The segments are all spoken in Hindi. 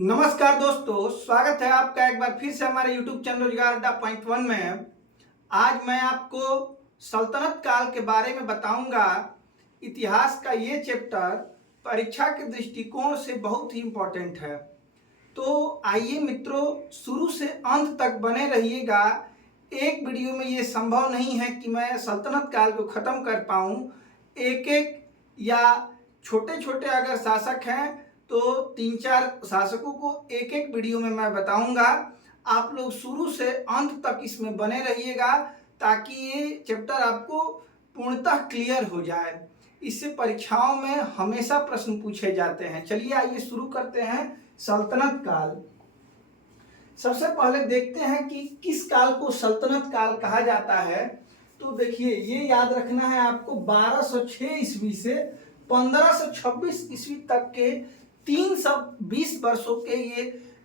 नमस्कार दोस्तों, स्वागत है आपका एक बार फिर से हमारे YouTube चैनल रोजगार अड्डा पॉइंट 1 में। आज मैं आपको सल्तनत काल के बारे में बताऊंगा। इतिहास का ये चैप्टर परीक्षा के दृष्टिकोण से बहुत ही इम्पोर्टेंट है। तो आइए मित्रों, शुरू से अंत तक बने रहिएगा। एक वीडियो में ये संभव नहीं है कि मैं सल्तनत काल को ख़त्म कर पाऊँ। एक एक या छोटे छोटे अगर शासक हैं तो 3-4 शासकों को एक एक वीडियो में मैं बताऊंगा। आप लोग शुरू से अंत तक इसमें बने रहिएगा ताकि ये चैप्टर आपको पूर्णतः क्लियर हो जाए। इससे परीक्षाओं में हमेशा प्रश्न पूछे जाते हैं। चलिए आइए शुरू करते हैं। सल्तनत काल, सबसे पहले देखते हैं कि किस काल को सल्तनत काल कहा जाता है। तो देखिए, ये याद रखना है आपको, 1206 ईस्वी से 1526 ईस्वी तक के 320 वर्षों के ये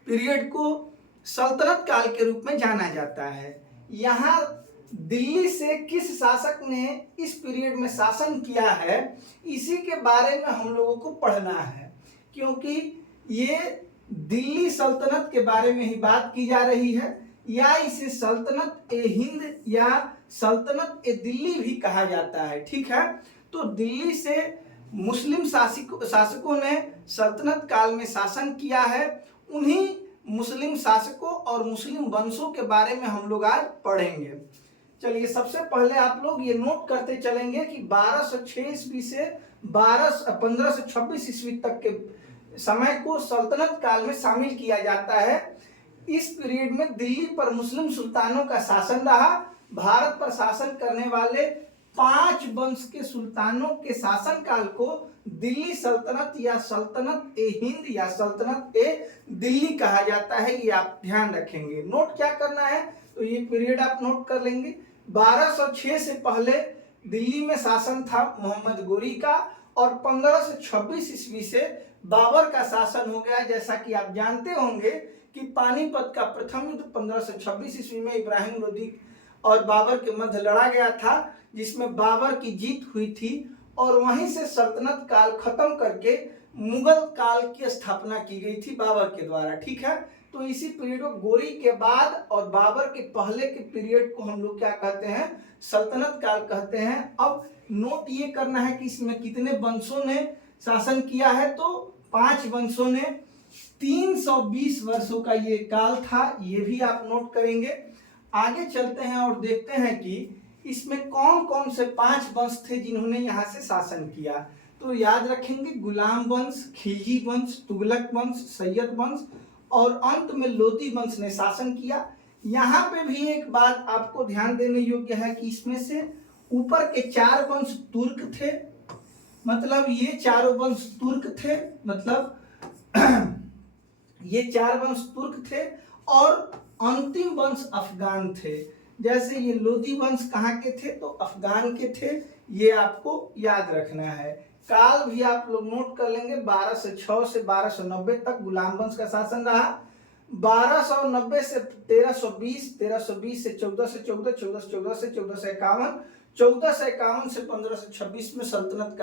पीरियड को सल्तनत काल के रूप में जाना जाता है। यहाँ दिल्ली से किस शासक ने इस पीरियड में शासन किया है, इसी के बारे में हम लोगों को पढ़ना है, क्योंकि ये दिल्ली सल्तनत के बारे में ही बात की जा रही है, या इसे सल्तनत ए हिंद या सल्तनत ए दिल्ली भी कहा जाता है। ठीक है, तो दिल्ली से मुस्लिम शासकों ने सल्तनत काल में शासन किया है। उन्हीं मुस्लिम शासकों और मुस्लिम वंशों के बारे में हम लोग आज पढ़ेंगे। चलिए, सबसे पहले आप लोग ये नोट करते चलेंगे कि 1206 ईस्वी से 1526 ईस्वी तक के समय को सल्तनत काल में शामिल किया जाता है। इस पीरियड में दिल्ली पर मुस्लिम सुल्तानों का शासन रहा। भारत पर शासन करने वाले 5 वंश के सुल्तानों के शासन काल को दिल्ली सल्तनत या सल्तनत ए हिंद या सल्तनत ए दिल्ली कहा जाता है। ये आप ध्यान रखेंगे। नोट क्या करना है, तो ये पीरियड आप नोट कर लेंगे। 1206 से पहले दिल्ली में शासन था मोहम्मद गोरी का, और 1526 ईस्वी से बाबर का शासन हो गया। जैसा कि आप जानते होंगे कि पानीपत का प्रथम युद्ध 1526 ईस्वी में इब्राहिम लोदी और बाबर के मध्य लड़ा गया था, जिसमें बाबर की जीत हुई थी, और वहीं से सल्तनत काल खत्म करके मुगल काल की स्थापना की गई थी बाबर के द्वारा। ठीक है, तो इसी पीरियड को गोरी के बाद और बाबर के पहले के पीरियड को हम लोग क्या कहते हैं, सल्तनत काल कहते हैं। अब नोट ये करना है कि इसमें कितने वंशों ने शासन किया है, तो 5 वंशों ने। 320 वर्षों का ये काल था, ये भी आप नोट करेंगे। आगे चलते हैं और देखते हैं कि इसमें कौन कौन से 5 वंश थे जिन्होंने यहाँ से शासन किया। तो याद रखेंगे, गुलाम वंश, खिलजी वंश, तुगलक वंश, सैयद वंश और अंत में लोदी वंश ने शासन किया। यहाँ पे भी एक बात आपको ध्यान देने योग्य है कि इसमें से ऊपर के 4 वंश तुर्क थे, मतलब ये चारों वंश तुर्क थे, मतलब ये 4 वंश तुर्क थे, और अंतिम वंश अफगान थे। जैसे ये लोदी वंश कहाँ के थे, तो अफगान के थे। ये आपको याद रखना है। काल भी आप लोग नोट कर लेंगे। 1206 से 1290 तक गुलाम वंश का शासन रहा। 1290 से 1320, 1320 से 1414, 1414 से 1451, 1451 से 1526 में सल्तनत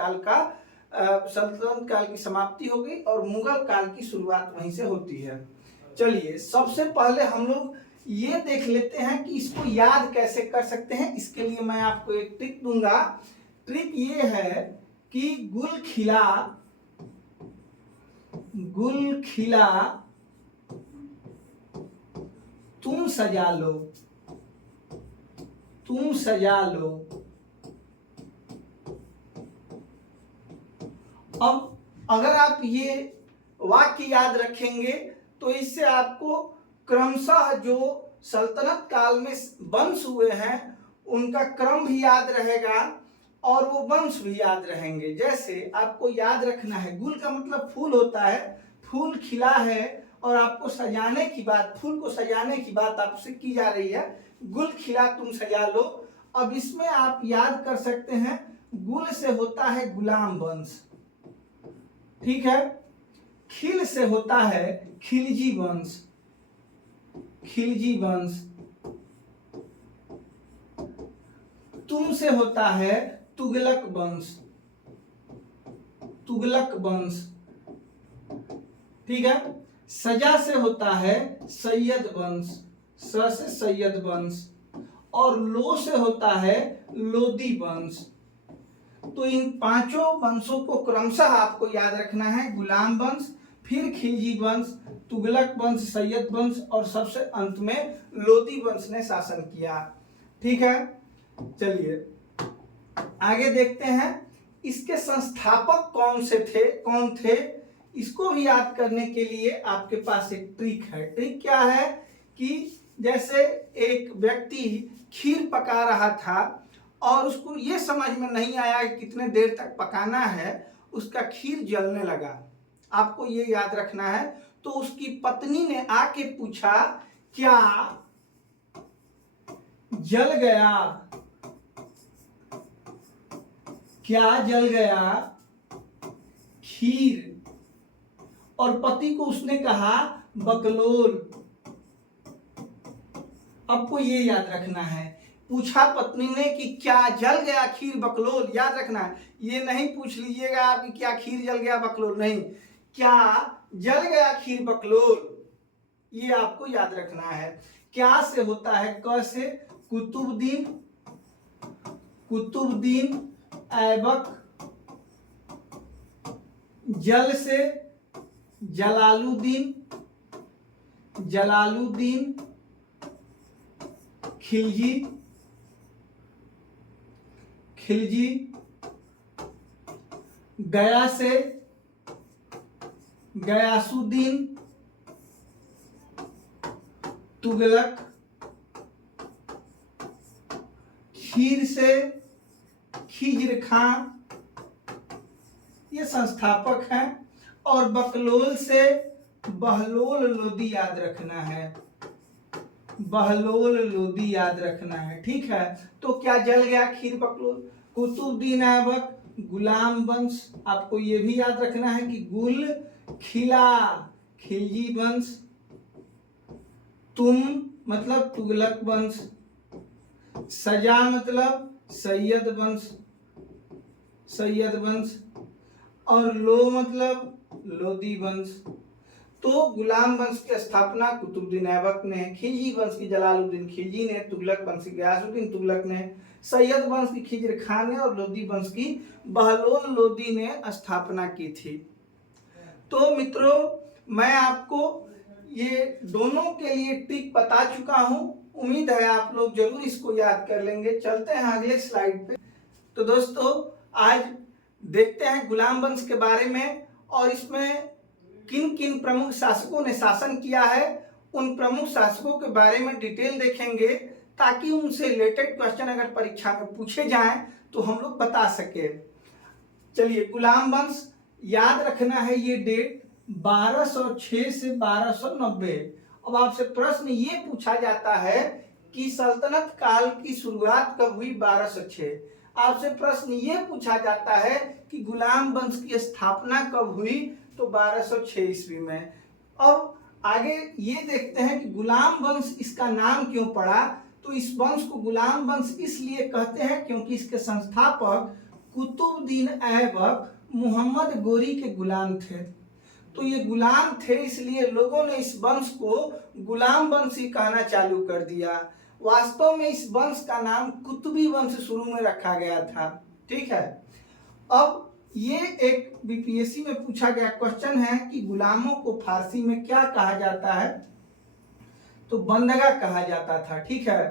काल की समाप्ति हो गई और मुगल काल की शुरुआत वहीं से होती है। चलिए, सबसे पहले हम लोग ये देख लेते हैं कि इसको याद कैसे कर सकते हैं। इसके लिए मैं आपको एक ट्रिक दूंगा। ट्रिक ये है कि गुल खिला तुम सजा लो। अब अगर आप ये वाक्य याद रखेंगे तो इससे आपको क्रमशः जो सल्तनत काल में वंश हुए हैं उनका क्रम भी याद रहेगा और वो वंश भी याद रहेंगे। जैसे आपको याद रखना है, गुल का मतलब फूल होता है, फूल खिला है और आपको सजाने की बात, फूल को सजाने की बात आपसे की जा रही है। गुल खिला तुम सजा लो। अब इसमें आप याद कर सकते हैं, गुल से होता है गुलाम वंश, ठीक है। खिल से होता है खिलजी वंश। तुम से होता है तुगलक वंश, ठीक है। सजा से होता है सैयद वंश, स से सैयद वंश, और लो से होता है लोदी वंश। तो इन पांचों वंशों को क्रमशः आपको याद रखना है, गुलाम वंश, फिर खिलजी वंश, तुगलक वंश, सैयद वंश और सबसे अंत में लोदी वंश ने शासन किया। ठीक है, चलिए आगे देखते हैं। इसके संस्थापक कौन थे, इसको भी याद करने के लिए आपके पास एक ट्रिक है। ट्रिक क्या है कि जैसे एक व्यक्ति खीर पका रहा था और उसको ये समझ में नहीं आया कि कितने देर तक पकाना है, उसका खीर जलने लगा, आपको ये याद रखना है। तो उसकी पत्नी ने आके पूछा, क्या जल गया, क्या जल गया खीर? और पति को उसने कहा बकलोल। आपको ये याद रखना है, पूछा पत्नी ने कि क्या जल गया खीर बकलोल, याद रखना है। ये नहीं पूछ लीजिएगा आप कि क्या खीर जल गया बकलोल, नहीं, क्या जल गया खीर बकलोल, ये आपको याद रखना है। क्या से होता है क से कुतुबुद्दीन, कुतुबुद्दीन ऐबक, जल से जलालुद्दीन, जलालुद्दीन खिलजी, खिलजी, गया से गयासुद्दीन तुगलक, खीर से खिज्र खां, ये संस्थापक हैं, और बकलोल से बहलोल लोदी याद रखना है, बहलोल लोदी याद रखना है। ठीक है, तो क्या जल गया खीर बकलोल? कुतुबुद्दीन ऐबक, गुलाम वंश, आपको ये भी याद रखना है कि गुल खिला, खिलजी वंश, तुम मतलब तुगलक वंश, सजा मतलब सैयद वंश, सैयद वंश, और लो मतलब लोदी वंश। तो गुलाम वंश की स्थापना कुतुबुद्दीन ऐबक ने, खिलजी वंश की जलालुद्दीन खिलजी ने, तुगलक वंश की गयासुद्दीन तुगलक ने, सैयद वंश की खिज्र खां ने और लोदी वंश की बहलोल लोदी ने स्थापना की थी। तो मित्रों, मैं आपको ये दोनों के लिए ट्रिक बता चुका हूं, उम्मीद है आप लोग जरूर इसको याद कर लेंगे। चलते हैं अगले स्लाइड पे। तो दोस्तों, आज देखते हैं गुलाम वंश के बारे में, और इसमें किन किन प्रमुख शासकों ने शासन किया है, उन प्रमुख शासकों के बारे में डिटेल देखेंगे, ताकि उनसे रिलेटेड क्वेश्चन अगर परीक्षा में पूछे जाएं तो हम लोग बता सके। चलिए, गुलाम वंश याद रखना है, ये डेट 1206 से 1290। अब आपसे प्रश्न ये पूछा जाता है कि सल्तनत काल की शुरुआत कब हुई? 1206। आपसे प्रश्न ये पूछा जाता है कि गुलाम वंश की स्थापना कब हुई? तो 1206 ईस्वी में। और आगे ये देखते हैं कि गुलाम वंश इसका नाम क्यों पड़ा। तो इस वंश को गुलाम वंश इसलिए कहते हैं क्योंकि इसके संस्थापक कुतुबुद्दीन ऐबक मोहम्मद गोरी के गुलाम थे। तो ये गुलाम थे, इसलिए लोगों ने इस वंश को गुलाम वंश ही कहना चालू कर दिया। वास्तव में इस वंश का नाम कुतुबी वंश शुरू में रखा गया था। ठीक है, अब ये एक बीपीएससी में पूछा गया क्वेश्चन है कि गुलामों को फारसी में क्या कहा जाता है? तो बंदगा कहा जाता था। ठीक है,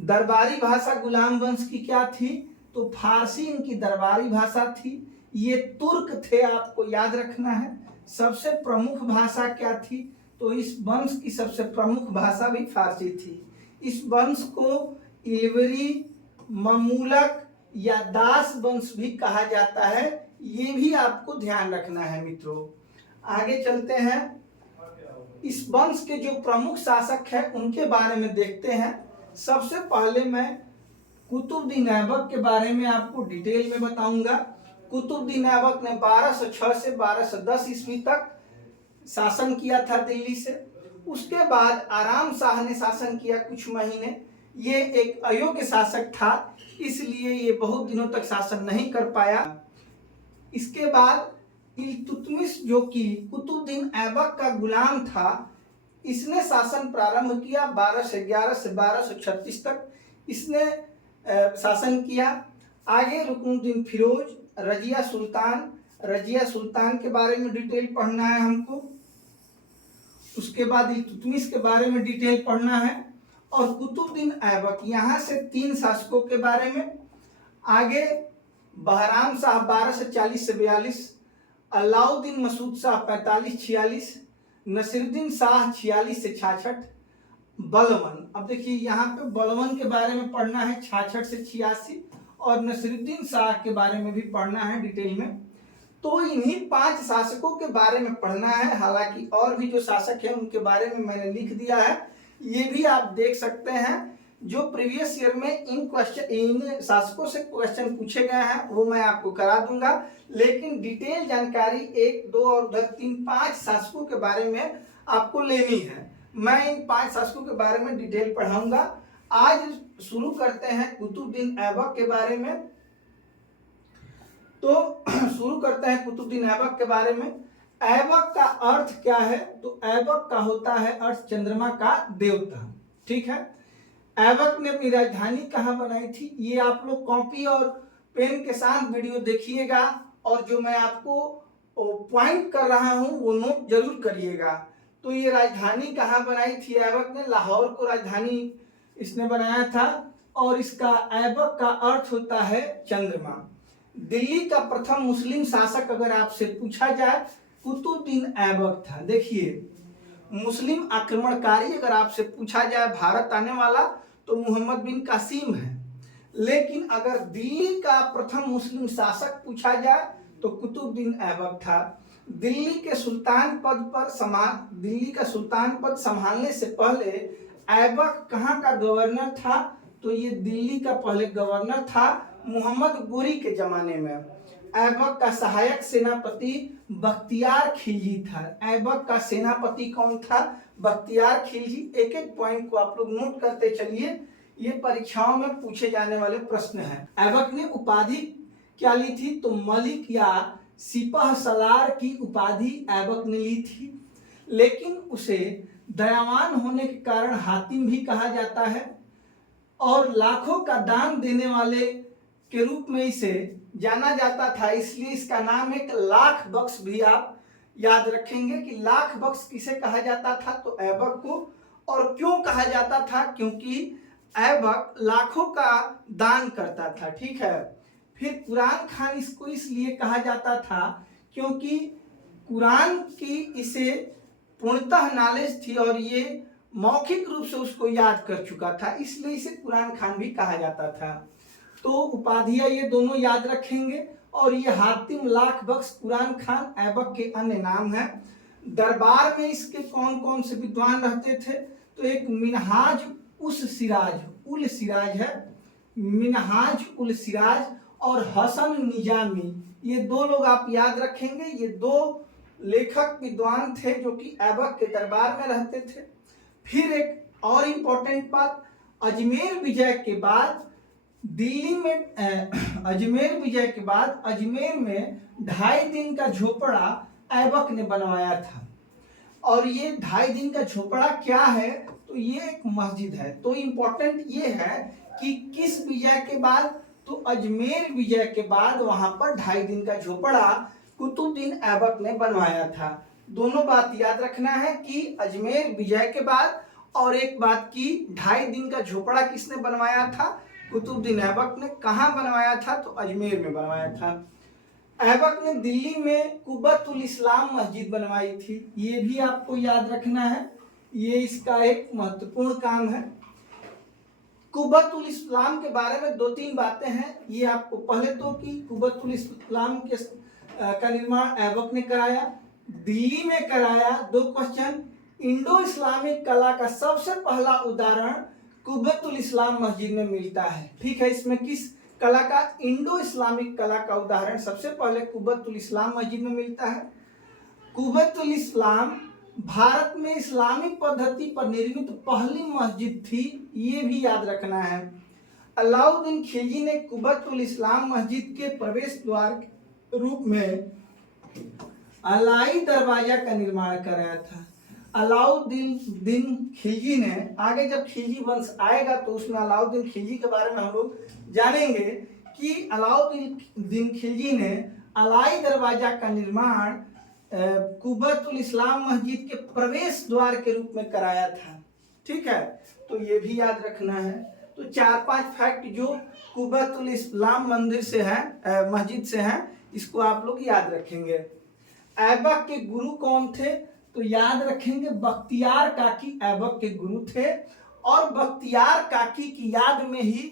दरबारी भाषा गुलाम वंश की क्या थी? तो फारसी इनकी दरबारी भाषा थी। ये तुर्क थे, आपको याद रखना है। सबसे प्रमुख भाषा क्या थी? तो इस वंश की सबसे प्रमुख भाषा भी फारसी थी। इस वंश को इलवरी, ममूलक या दास वंश भी कहा जाता है, ये भी आपको ध्यान रखना है मित्रों। आगे चलते हैं, इस वंश के जो प्रमुख शासक हैं उनके बारे में देखते हैं। सबसे पहले मैं कुतुबुद्दीन ऐबक के बारे में आपको डिटेल में बताऊंगा। कुतुबुद्दीन ऐबक ने 1206 से 1210 ईस्वी तक शासन किया था दिल्ली से। उसके बाद आराम शाह ने शासन किया कुछ महीने। ये एक अयोग्य शासक था, इसलिए ये बहुत दिनों तक शासन नहीं कर पाया। इसके बाद इल्तुतमिश जो कि कुतुबुद्दीन ऐबक का गुलाम था, इसने शासन प्रारंभ किया 1211 से 1236 तक इसने शासन किया। आगे रुकनुद्दीन फिरोज, रजिया सुल्तान के बारे में डिटेल पढ़ना है हमको। उसके बाद इल्तुतमिश के बारे में डिटेल पढ़ना है और कुतुबुद्दीन ऐबक, यहाँ से 3 शासकों के बारे में। आगे बहराम शाह 1240 से 42, अलाउद्दीन मसूद शाह 45-46, नसीरुद्दीन शाह 46 से 66, बलवन। अब देखिए यहाँ पे बलवन के बारे में पढ़ना है 66 से 86 और नसीरुद्दीन शाह के बारे में भी पढ़ना है डिटेल में। तो इन्हीं 5 शासकों के बारे में पढ़ना है। हालांकि और भी जो शासक हैं उनके बारे में मैंने लिख दिया है, ये भी आप देख सकते हैं। जो प्रीवियस ईयर में इन शासकों से क्वेश्चन पूछे गए हैं वो मैं आपको करा दूंगा, लेकिन डिटेल जानकारी 1, 2 और उधर 3, 5 शासकों के बारे में आपको लेनी है। मैं इन 5 शासकों के बारे में डिटेल पढ़ाऊंगा। आज शुरू करते हैं कुतुबुद्दीन ऐबक के बारे में। तो शुरू करते हैं कुतुबुद्दीन ऐबक के बारे में। ऐबक का अर्थ क्या है? तो ऐबक का होता है अर्थ चंद्रमा का देवता। ठीक है। ऐबक ने अपनी राजधानी कहाँ बनाई थी, ये आप लोग कॉपी और पेन के साथ वीडियो देखिएगा और जो मैं आपको पॉइंट कर रहा हूँ वो नोट जरूर करिएगा। तो ये राजधानी कहाँ बनाई थी ऐबक ने? लाहौर को राजधानी इसने बनाया था और इसका ऐबक का अर्थ होता है चंद्रमा। दिल्ली का प्रथम मुस्लिम शासक अगर आपसे पूछा जाए, कुतुबुद्दीन ऐबक था। देखिए, मुस्लिम आक्रमणकारी अगर आपसे पूछा जाए भारत आने वाला तो मोहम्मद बिन कासिम है, लेकिन अगर दिल्ली का प्रथम मुस्लिम शासक पूछा जाए तो कुतुबुद्दीन ऐबक था। दिल्ली का सुल्तान पद संभालने से पहले ऐबक कहाँ का गवर्नर था? तो ये दिल्ली का पहले गवर्नर था मोहम्मद गोरी के जमाने में। ऐबक का सहायक सेनापति बख्तियार खिलजी था। ऐबक का सेनापति कौन था? बख्तियार खिलजी। एक एक पॉइंट को आप लोग नोट करते चलिए, ये परीक्षाओं में पूछे जाने वाले प्रश्न हैं। ऐबक ने उपाधि क्या ली थी? तो मलिक या सिपह सलार की उपाधि ऐबक ने ली थी, लेकिन उसे दयावान होने के कारण हातिम भी कहा जाता है और लाखों का दान देने वाले के रूप में इसे जाना जाता था, इसलिए इसका नाम एक लाख बख्श भी आप याद रखेंगे कि लाख बख्श किसे कहा जाता था? तो ऐबक को। और क्यों कहा जाता था? क्योंकि ऐबक लाखों का दान करता था। ठीक है। फिर कुरान खान इसको इसलिए कहा जाता था क्योंकि कुरान की इसे पूर्णतः नॉलेज थी और ये मौखिक रूप से उसको याद कर चुका था, इसलिए इसे कुरान खान भी कहा जाता था। तो उपाधियां ये दोनों याद रखेंगे। और ये हातिम, लाख बख्श, कुरान खान ऐबक के अन्य नाम हैं। दरबार में इसके कौन कौन से विद्वान रहते थे? तो एक मिनहाज उल सिराज है, मिनहाज उल सिराज और हसन निजामी, ये 2 लोग आप याद रखेंगे। ये 2 लेखक विद्वान थे जो कि ऐबक के दरबार में रहते थे। फिर एक और इम्पोर्टेंट बात, अजमेर विजय के बाद अजमेर में 2.5 दिन का झोपड़ा ऐबक ने बनवाया था। और ये 2.5 दिन का झोपड़ा क्या है? तो ये एक मस्जिद है। तो इम्पोर्टेंट ये है कि किस विजय के बाद? तो अजमेर विजय के बाद वहां पर 2.5 दिन का झोपड़ा कुतुबुद्दीन ऐबक ने बनवाया था। दोनों बात याद रखना है कि अजमेर विजय के बाद, और एक बात की 2.5 दिन का झोपड़ा किसने बनवाया था? कुतुबुद्दीन ऐबक ने। कहाँ बनवाया था? तो अजमेर में बनवाया था। ऐबक ने दिल्ली में कुब्बतुल इस्लाम मस्जिद बनवाई थी, ये भी आपको याद रखना है, ये इसका एक महत्वपूर्ण काम है। कुब्बतुल इस्लाम के बारे में 2-3 बातें हैं, ये आपको पहले तो कि कुब्बतुल इस्लाम का निर्माण ऐबक ने कराया, दिल्ली में कराया। 2 क्वेश्चन, इंडो इस्लामिक कला का सबसे पहला उदाहरण कुब्बतुल इस्लाम मस्जिद में मिलता है। ठीक है। इसमें किस कला का? इंडो इस्लामिक कला का उदाहरण सबसे पहले कुब्बतुल इस्लाम मस्जिद में मिलता है। कुब्बतुल इस्लाम भारत में इस्लामिक पद्धति पर निर्मित पहली मस्जिद थी, ये भी याद रखना है। अलाउद्दीन खिलजी ने कुब्बतुल इस्लाम मस्जिद के प्रवेश द्वार के रूप में अलाई दरवाजा का निर्माण कराया था। अलाउद्दीन खिलजी ने, आगे जब खिलजी वंश आएगा तो उसमें अलाउद्दीन खिलजी के बारे में हम लोग जानेंगे कि अलाउद्दीन खिलजी ने अलाई दरवाजा का निर्माण कुब्बतुल इस्लाम मस्जिद के प्रवेश द्वार के रूप में कराया था। ठीक है, तो ये भी याद रखना है। तो 4-5 फैक्ट जो कुब्बतुल इस्लाम मंदिर से है, मस्जिद से हैं, इसको आप लोग याद रखेंगे। ऐबक के गुरु कौन थे? तो याद रखेंगे बख्तियार काकी ऐबक के गुरु थे, और बख्तियार काकी की याद में ही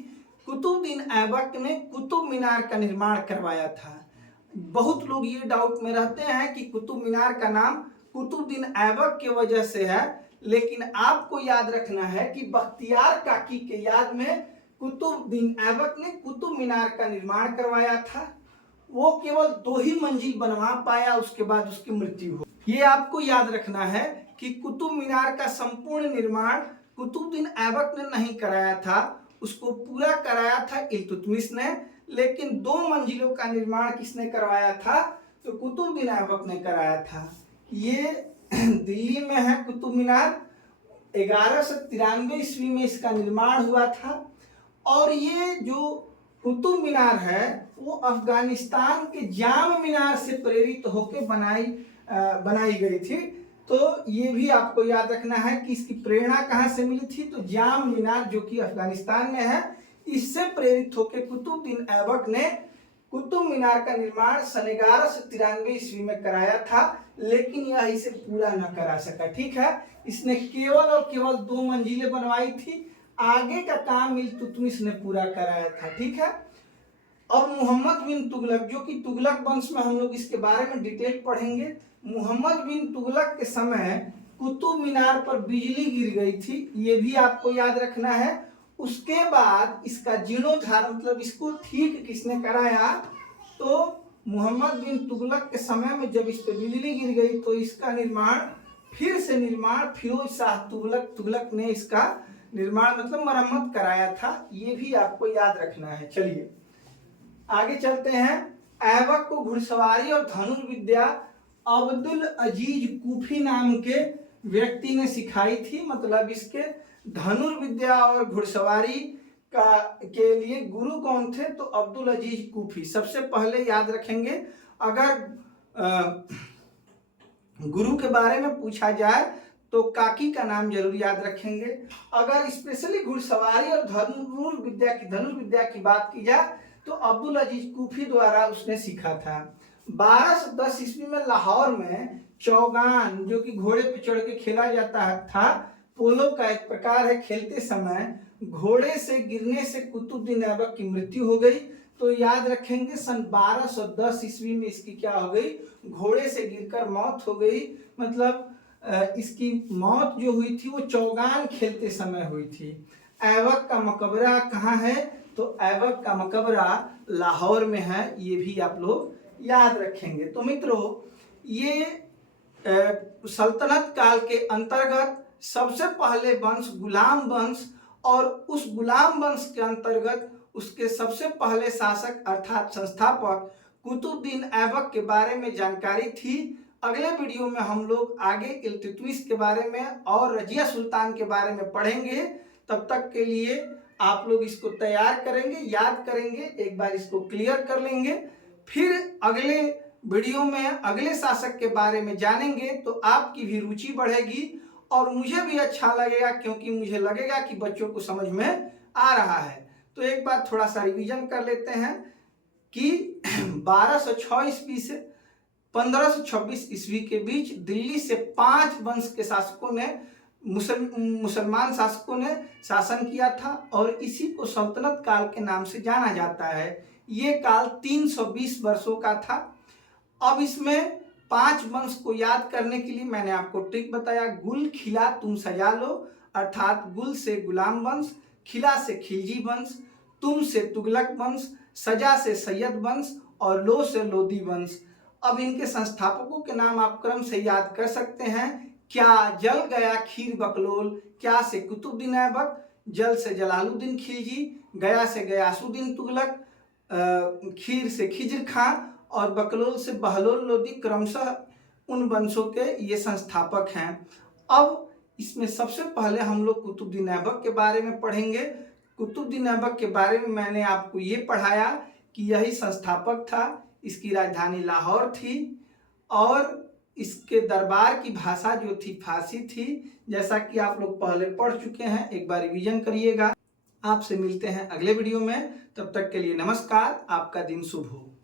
कुतुबुद्दीन ऐबक ने कुतुब मीनार का निर्माण करवाया था। बहुत लोग ये डाउट में रहते हैं कि कुतुब मीनार का नाम कुतुबुद्दीन ऐबक की वजह से है, लेकिन आपको याद रखना है कि बख्तियार काकी के याद में कुतुबुद्दीन ऐबक ने कुतुब मीनार का निर्माण करवाया था। वो केवल 2 ही मंजिल बनवा पाया, उसके बाद उसकी मृत्यु हो। ये आपको याद रखना है कि कुतुब मीनार का संपूर्ण निर्माण कुतुबुद्दीन ऐबक ने नहीं कराया था, उसको पूरा कराया था इल्तुतमिश ने। लेकिन 2 मंजिलों का निर्माण किसने करवाया था? तो कुतुबुद्दीन ऐबक ने कराया था। ये दिल्ली में है कुतुब मीनार। 1193 ईस्वी में इसका निर्माण हुआ था, और ये जो कुतुब मीनार है वो अफगानिस्तान के जाम मीनार से प्रेरित होकर बनाई गई थी। तो ये भी आपको याद रखना है कि इसकी प्रेरणा कहाँ से मिली थी? तो जाम मीनार जो कि अफगानिस्तान में है, इससे प्रेरित होकर कुतुबुद्दीन ऐबक ने कुतुब मीनार का निर्माण सन 1193 ईस्वी में कराया था, लेकिन यह इसे पूरा न करा सका। ठीक है, इसने केवल और केवल 2 मंजिलें बनवाई थी, आगे का काम इल्तुतमिश ने पूरा कराया था। ठीक है, और मोहम्मद बिन तुगलक, जो कि तुगलक वंश में हम लोग इसके बारे में डिटेल पढ़ेंगे। मोहम्मद बिन तुगलक के समय कुतुब मीनार पर बिजली गिर गई थी, ये भी आपको याद रखना है। उसके बाद इसका जीर्णोद्धार, मतलब इसको ठीक किसने कराया? तो मोहम्मद बिन तुगलक के समय में जब इस पर बिजली गिर गई तो इसका निर्माण फिरोज शाह तुगलक ने इसका निर्माण, मतलब मरम्मत कराया था। ये भी आपको याद रखना है। चलिए आगे चलते हैं। ऐबक को घुड़सवारी और धनुर्विद्या अब्दुल अजीज कूफी नाम के व्यक्ति ने सिखाई थी। मतलब इसके धनुर्विद्या और घुड़सवारी के लिए गुरु कौन थे? तो अब्दुल अजीज कूफी। सबसे पहले याद रखेंगे, अगर गुरु के बारे में पूछा जाए तो काकी का नाम जरूर याद रखेंगे। अगर स्पेशली घुड़सवारी और धनुर्विद्या की बात की जाए तो अब्दुल अजीज कूफी द्वारा उसने सीखा था। 1210 ईस्वी में लाहौर में चौगान, जो कि घोड़े पे चढ़ के खेला जाता था, पोलो का एक प्रकार है, खेलते समय घोड़े से गिरने से कुतुबुद्दीन ऐबक की मृत्यु हो गई। तो याद रखेंगे सन 1210 ईस्वी में इसकी क्या हो गई? घोड़े से गिरकर मौत हो गई। मतलब इसकी मौत जो हुई थी वो चौगान खेलते समय हुई थी। ऐबक का मकबरा कहाँ है? तो ऐबक का मकबरा लाहौर में है, ये भी आप लोग याद रखेंगे। तो मित्रों, ये सल्तनत काल के अंतर्गत सबसे पहले वंश गुलाम वंश, और उस गुलाम वंश के अंतर्गत उसके सबसे पहले शासक अर्थात संस्थापक कुतुबुद्दीन ऐबक के बारे में जानकारी थी। अगले वीडियो में हम लोग आगे इल्तुतमिश के बारे में और रजिया सुल्तान के बारे में पढ़ेंगे। तब तक के लिए आप लोग इसको तैयार करेंगे, याद करेंगे, एक बार इसको क्लियर कर लेंगे, फिर अगले वीडियो में अगले शासक के बारे में जानेंगे। तो आपकी भी रुचि बढ़ेगी और मुझे भी अच्छा लगेगा, क्योंकि मुझे लगेगा कि बच्चों को समझ में आ रहा है। तो एक बार थोड़ा सा रिवीजन कर लेते हैं कि 1206 ईस्वी से 1526 ईस्वी के बीच दिल्ली से 5 वंश के शासकों ने, मुसलमान शासकों ने शासन किया था, और इसी को सल्तनत काल के नाम से जाना जाता है। ये काल 320 वर्षों का था। अब इसमें 5 वंश को याद करने के लिए मैंने आपको ट्रिक बताया। गुल खिला तुम सजा लो, अर्थात गुल से गुलाम वंश, खिला से खिलजी वंश, तुम से तुगलक वंश, सजा से सैयद वंश और लो से लोदी वंश। अब इनके संस्थापकों के नाम आप क्रम से याद कर सकते हैं। क्या जल गया खीर बकलोल, क्या से कुतुबुद्दीन ऐबक, जल से जलालुद्दीन खिलजी, गया से गयासुद्दीन तुगलक, खीर से खिज्र खां और बकलोल से बहलोल लोदी क्रमशः उन वंशों के ये संस्थापक हैं। अब इसमें सबसे पहले हम लोग कुतुबुद्दीन ऐबक के बारे में पढ़ेंगे। कुतुबुद्दीन ऐबक के बारे में मैंने आपको ये पढ़ाया कि यही संस्थापक था, इसकी राजधानी लाहौर थी और इसके दरबार की भाषा जो थी फारसी थी, जैसा कि आप लोग पहले पढ़ चुके हैं। एक बार रिवीजन करिएगा। आपसे मिलते हैं अगले वीडियो में, तब तक के लिए नमस्कार, आपका दिन शुभ हो।